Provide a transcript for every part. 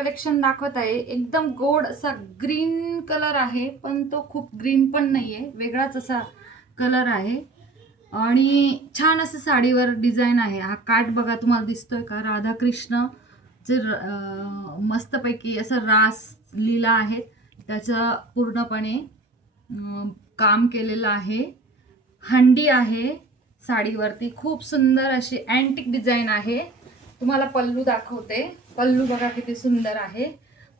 Collection दाखवत आहे. एकदम गोड असा ग्रीन कलर आहे, पण तो खूप ग्रीन पण नाहीये, वेगळाच असा कलर आहे आणि छान असं साडीवर डिझाईन आहे. हा काठ बघा तुम्हाला दिसतोय का, राधाकृष्ण जे मस्तपैकी असं रास लीला आहे त्याचं पूर्णपणे काम केलेलं आहे. हंडी आहे साडीवरती, खूप सुंदर अशी अँटिक डिझाईन आहे. तुम्हाला पल्लू दाखवते. पल्लू बघा किती सुंदर आहे.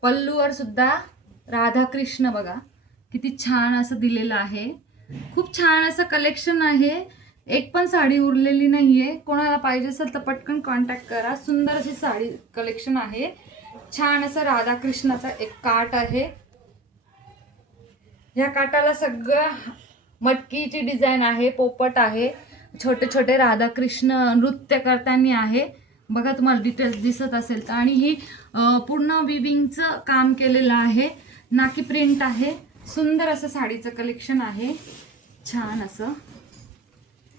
पल्लूवर सुद्धा राधाकृष्ण बघा किती छान असं दिलेलं आहे. खूप छान असं कलेक्शन आहे. एक पण साडी उरलेली नाहीये. कोणाला पाहिजे असेल तर पटकन कॉन्टॅक्ट करा. सुंदर अशी साडी कलेक्शन आहे. छान असं राधाकृष्णाचा एक काठ आहे. या काठाला सगळं मटकीची डिझाईन आहे, पोपट आहे, छोटे छोटे राधाकृष्ण नृत्य करताना आहे बघा. तुम्हाला डिटेल्स दिसत असेल तर. आणि ही पूर्ण विविंगचं काम केलेलं आहे, नाकी प्रिंट आहे. सुंदर असं साडीचं कलेक्शन आहे. छान असं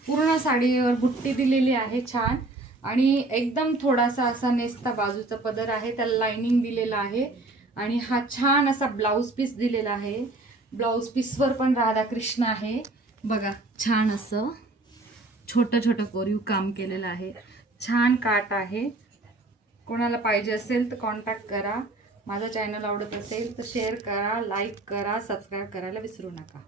पूर्ण साडीवर बुट्टी दिलेली आहे छान. आणि एकदम थोडासा असा नेसता बाजूचा पदर आहे, त्याला लाइनिंग दिलेला आहे. आणि हा छान असा ब्लाऊज पीस दिलेला आहे. ब्लाऊज पीसवर पण राधाकृष्ण आहे बघा. छान असं छोटं छोटं कोरीव काम केलेलं आहे. छान काठ आहे. कोणाला पाहिजे असेल तर कॉन्टॅक्ट करा. माझा चॅनल आवडत असेल तर शेअर करा, लाईक करा, सबस्क्राईब करायला विसरू नका.